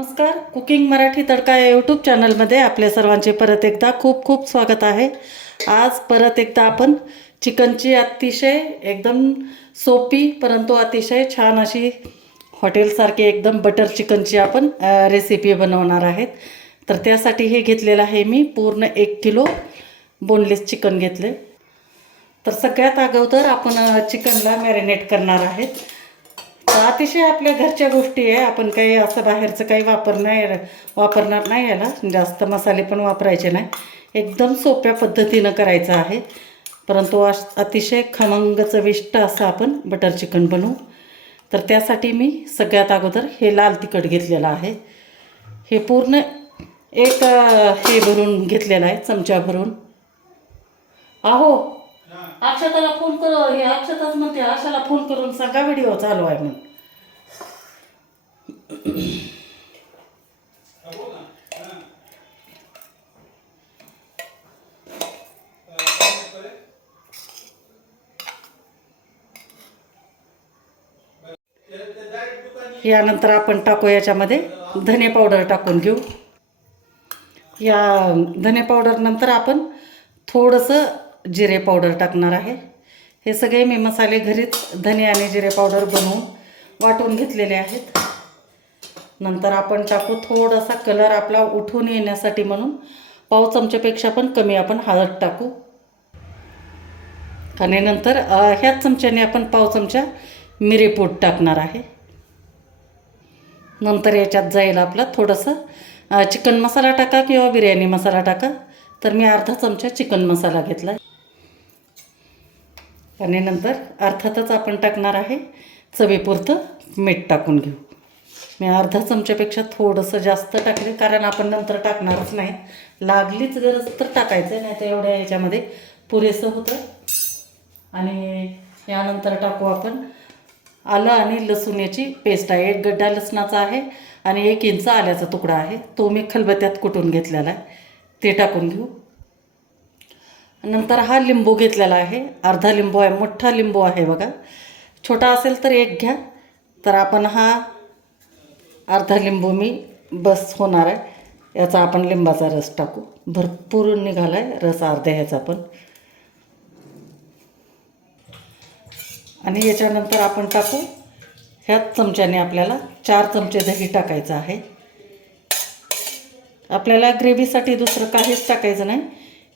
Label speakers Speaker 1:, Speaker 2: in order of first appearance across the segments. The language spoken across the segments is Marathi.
Speaker 1: नमस्कार. कुकिंग मराठी तडका या यूट्यूब चॅनलमध्ये आपल्या सर्वांचे परत एकदा खूप खूप स्वागत आहे. आज परत एकदा आपण चिकनची अतिशय एकदम सोपी परंतु अतिशय छान अशी हॉटेलसारखी एकदम बटर चिकनची आपण रेसिपी बनवणार आहेत. तर त्यासाठी हे घेतलेलं आहे मी पूर्ण एक किलो बोनलेस चिकन घेतले. तर सगळ्यात अगोदर आपण चिकनला मॅरिनेट करणार आहेत. अतिशय आपल्या घरच्या गोष्टी आहे. आपण काही असं बाहेरचं काही वापर नाही वापरणार नाही याला. जास्त मसाले पण वापरायचे नाही. एकदम सोप्या पद्धतीनं करायचं आहे. परंतु अश अतिशय खमंग चविष्ट असं आपण बटर चिकन बनवू. तर त्यासाठी मी सगळ्यात अगोदर हे लाल तिखट घेतलेलं आहे. हे पूर्ण एक हे भरून घेतलेलं आहे चमचा भरून आहो अक्षताला फोन कर हे अक्षताच म्हणते आशाला फोन करून सांगा व्हिडिओ चालू आहे म्हणून. यानंतर आपण टाकू याच्यामध्ये धने पावडर टाकून घेऊ. या धने पावडर नंतर आपण थोडंसं जिरे पावडर टाकणार आहे. हे सगळे मी मसाले घरीच धने आणि जिरे पावडर बनवून वाटून घेतलेले आहेत. नंतर आपण टाकू थोडासा कलर आपला उठून येण्यासाठी म्हणून पाव चमच्यापेक्षा पण कमी आपण हळद टाकू. आणि नंतर ह्याच चमच्याने आपण पाव चमचा मिरीपूट टाकणार आहे. नंतर याच्यात जाईल आपला थोडंसं चिकन मसाला टाका किंवा बिर्याणी मसाला टाका. तर मी अर्धा चमचा चिकन मसाला घेतला. आणि नंतर अर्थातच आपण टाकणार आहे चवीपुरतं मीठ टाकून घेऊ. मी अर्धा चमच्यापेक्षा थोडंसं जास्त टाकले कारण आपण नंतर टाकणारच नाही. लागलीच गरज तर टाकायचं नाही तर एवढ्या याच्यामध्ये पुरेसं होतं. आणि यानंतर टाकू आपण आलं आणि लसूण याची पेस्ट आहे. एक गड्डा लसणाचा आहे आणि एक इंच आल्याचा तुकडा आहे. तो मी खलबत्त्यात कुटून घेतलेला आहे. ते टाकून घेऊ. नंतर हा लिंबू घेतलेला आहे. अर्धा लिंबू आहे मोठा लिंबू आहे बघा. छोटा असेल तर एक घ्या. तर आपण हा अर्धा लिंबू मी बस होणार आहे. याचा आपण लिंबाचा रस टाकू. भरपूर निघाला आहे रस अर्ध्या ह्याचा पण. आणि याच्यानंतर आपण टाकू. ह्याच चमच्याने आपल्याला चार चमचे दही टाकायचं आहे. आपल्याला ग्रेव्हीसाठी दुसरं काहीच टाकायचं नाही.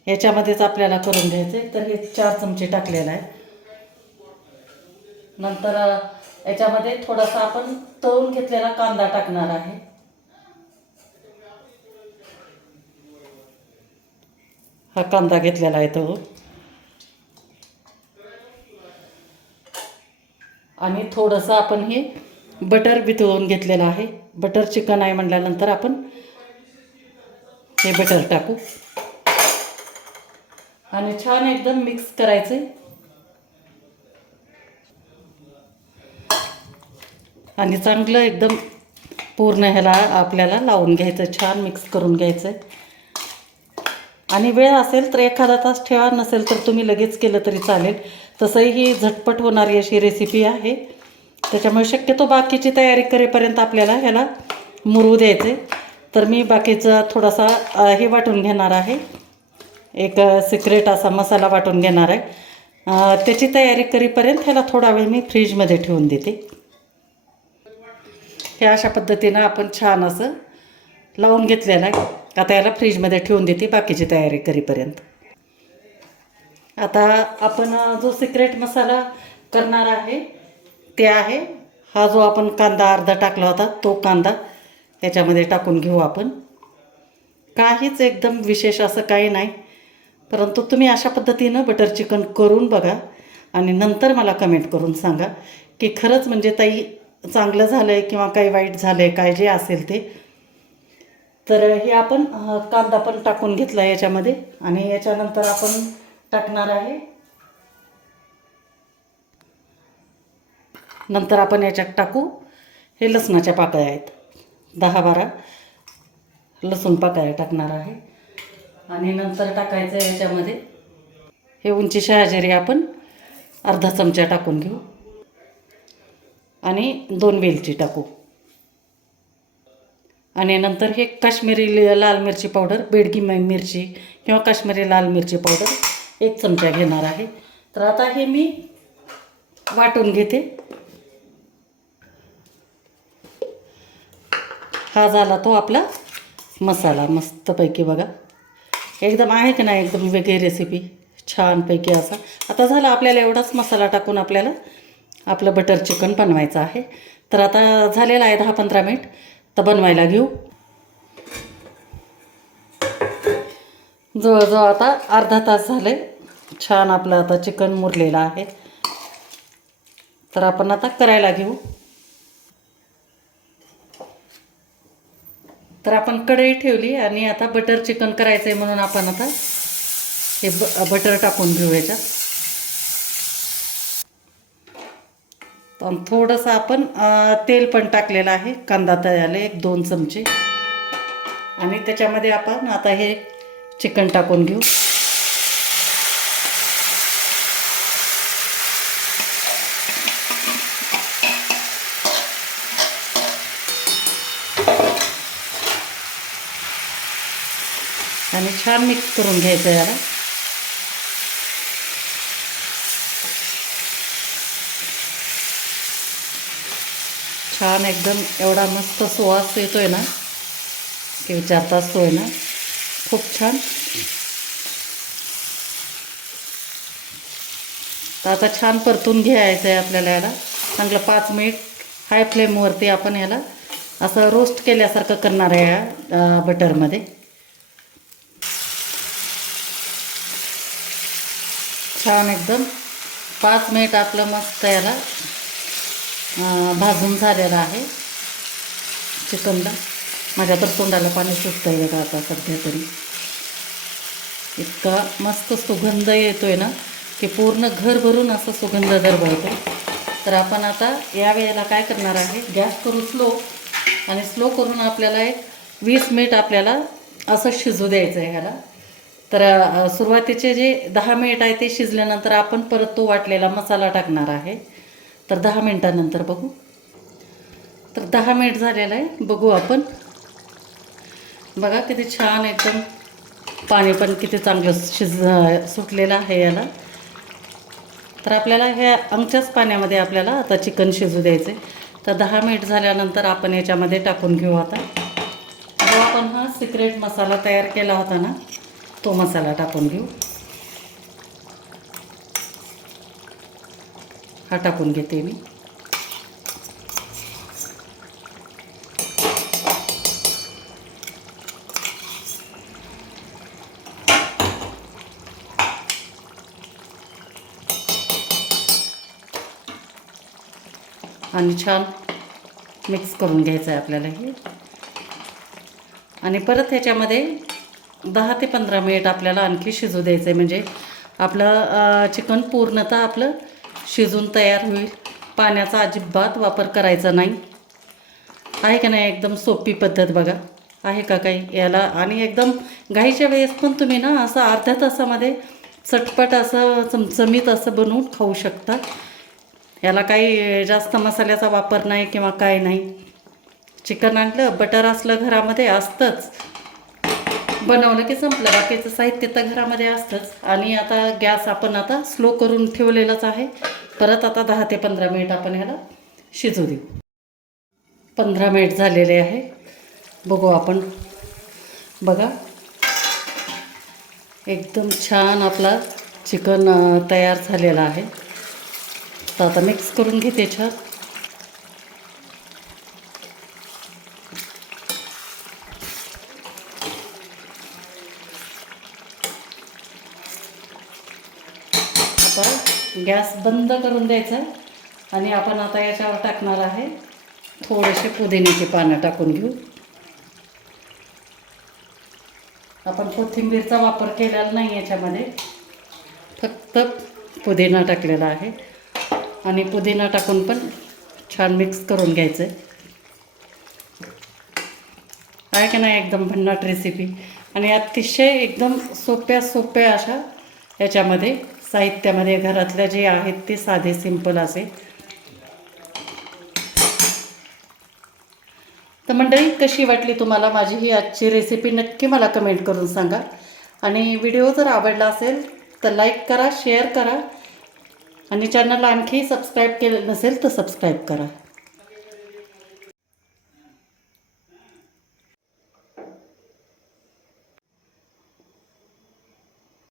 Speaker 1: याच्यामध्येच आपल्याला करून घ्यायचं आहे तर हे चार चमचे टाकलेलं आहे. नंतर याच्यामध्ये थोडासा आपण तळून घेतलेला कांदा टाकणार आहे. हा कांदा घेतलेला आहे तो आणि थोडंसं आपण हे बटर बितळून घेतलेलं आहे. बटर चिकन आहे म्हटल्यानंतर आपण हे बटर टाकू. आणि छान एकदम मिक्स करायचं. आणि चांगलं एकदम पूर्ण ह्याला आपल्याला लावून घ्यायचं छान मिक्स करून घ्यायचं. आणि वेळ असेल तर एखादा तास ठेवा नसेल तर तुम्ही लगेच केलं तरी चालेल. तसंही ही झटपट होणारी अशी रेसिपी आहे. त्याच्यामुळे शक्यतो बाकीची तयारी करेपर्यंत आपल्याला ह्याला मुरू द्यायचे. तर मी बाकीचा थोडासा हे वाटून घेणार आहे. एक सिक्रेट असा मसाला वाटून घेणार आहे. त्याची तयारी करीपर्यंत ह्याला थोडा वेळ मी फ्रीजमध्ये ठेवून देते. हे अशा पद्धतीनं आपण छान असं लावून घेतलेलं आहे. आता याला फ्रीजमध्ये ठेवून देते बाकीची तयारी करीपर्यंत. आता आपण जो सिक्रेट मसाला करणार आहे ते आहे. हा जो आपण कांदा अर्धा टाकला होता तो कांदा याच्यामध्ये टाकून घेऊ आपण. काहीच एकदम विशेष असं काही नाही. परंतु तुम्ही अशा पद्धतीनं बटर चिकन करून बघा आणि नंतर मला कमेंट करून सांगा की खरंच म्हणजे ताई चांगलं झालं आहे किंवा काही वाईट झालं आहे काय जे असेल ते. तर हे आपण कांदा पण टाकून घेतला याच्यामध्ये आणि याच्यानंतर आपण टाकणार आहे. नंतर आपण याच्यात टाकू. हे लसणाच्या पाकळ्या आहेत. दहा बारा लसूण पाकळ्या टाकणार आहे. आणि नंतर टाकायचं आहे याच्यामध्ये. हे उंची शहाजिरी आपण अर्धा चमचा टाकून घेऊ. आणि दोन वेलची टाकू. आणि नंतर हे काश्मीरी ल- लाल मिरची पावडर बेडगी मिरची किंवा काश्मीरी लाल मिरची पावडर एक चमचा घेणार आहे. तर आता हे मी वाटून घेते. हा झाला तो आपला मसाला मस्तपैकी बघा. एकदम आहे की नाही एकदम वेगळी रेसिपी छानपैकी असा. आता झालं आपल्याला एवढाच मसाला टाकून आपल्याला आपलं बटर चिकन बनवायचं आहे. तर आता झालेलं आहे दहा पंधरा मिनिट तर बनवायला घेऊ. जवळजवळ आता अर्धा तास झाले. छान आपलं आता चिकन मुरलेलं आहे. तर आपण आता करायला घेऊ. तर आपण कढई ठेवली आणि आता बटर चिकन करायचं आहे म्हणून आपण आता हे ब बटर टाकून घेऊ याच्यात पण थोडंसं आपण तेल पण टाकलेलं आहे. कांदा तळायला एक दोन चमचे. आणि त्याच्यामध्ये आपण आता हे चिकन टाकून घेऊ आणि छान मिक्स करून घ्यायचं याला छान एकदम एवढा मस्त सुवास येतो आहे ना. की विचारता सोय ना. खूप छान. तर आता छान परतून घ्यायचं आहे आपल्याला याला. चांगलं पाच मिनिट हाय फ्लेमवरती आपण याला असं रोस्ट केल्यासारखं करणार आहे या बटरमध्ये छान एकदम. पाच मिनिट आपलं मस्त याला भाजून झालेलं आहे. चिकनला. माझ्या तर तोंडाला पाणी सुटतं आहे का आता सध्या तरी. इतका मस्त सुगंध येतो आहे ना की पूर्ण घर भरून असं सुगंध दरवळतो तर आपण आता या वेळेला काय करणार आहे? गॅस करू स्लो. आणि स्लो करून आपल्याला एक वीस मिनिट आपल्याला असं शिजू द्यायचं आहे ह्याला. तर सुरुवातीचे जे दहा मिनिट आहे ते शिजल्यानंतर आपण परत तो वाटलेला मसाला टाकणार आहे. तर दहा मिनटानंतर बघू. तर दहा मिनिट झालेलं आहे. बघू आपण. बघा किती छान एकदम पाणी पण किती चांगलं शिज सुटलेलं आहे याला. तर आपल्याला ह्या आमच्याच पाण्यामध्ये आपल्याला आता चिकन शिजू द्यायचं आहे तर दहा मिनिट झाल्यानंतर आपण याच्यामध्ये टाकून घेऊ आता. जो आपण हा सिक्रेट मसाला तयार केला होता ना? तो मसाला टाकून घेऊ. हा टाकून घेते मी. आणि छान मिक्स करून घ्यायचं आहे आपल्याला हे. आणि परत ह्याच्यामध्ये दहा ते पंधरा मिनिट आपल्याला आणखी शिजू द्यायचं आहे म्हणजे आपलं चिकन पूर्णतः आपलं शिजून तयार होईल. पाण्याचा अजिबात वापर करायचा नाही. आहे का नाही एकदम सोपी पद्धत बघा. आहे का काही? याला आणि एकदम घाईच्या वेळेस पण तुम्ही ना असं अर्ध्या तासामध्ये चटपट असं चमचमीत असं बनवून खाऊ शकता. याला काही जास्त मसाल्याचा वापर नाही किंवा काय नाही. चिकन आणलं बटर असलं घरामध्ये असतंच. बनवलं की संपलं. बाकीचं साहित्य तर घरामध्ये असतंच. आणि आता गॅस आपण आता स्लो करून ठेवलेलाच आहे. परत आता दहा ते पंधरा मिनिट आपण ह्याला शिजू देऊ. पंधरा मिनिट झालेले आहे. बघू आपण. बघा. एकदम छान आपला चिकन तयार झालेला आहे. तर आता मिक्स करून घेते छान. आता गॅस बंद करून द्यायचा आणि आपण आता याच्यावर टाकणार आहे थोडेसे पुदिन्याची पानं टाकून घेऊ. आपण कोथिंबीरचा वापर केलेला नाही याच्यामध्ये. फक्त पुदिना टाकलेला आहे. आणि पुदिना टाकून पण छान मिक्स करून घ्यायचं. आहे आहे का नाही एकदम भन्नाट रेसिपी आणि अतिशय एकदम सोप्या सोप्या अशा याच्यामध्ये साहित्यामध्ये घरातल्या जे आहेत ते साधे सिंपल असे. तर मंडळी कशी वाटली तुम्हाला माझी ही आजची रेसिपी नक्की मला कमेंट करून सांगा. आणि व्हिडिओ जर आवडला असेल तर लाईक करा शेअर करा. आणि चॅनलला आणखी सबस्क्राईब केलं नसेल तर सबस्क्राईब करा.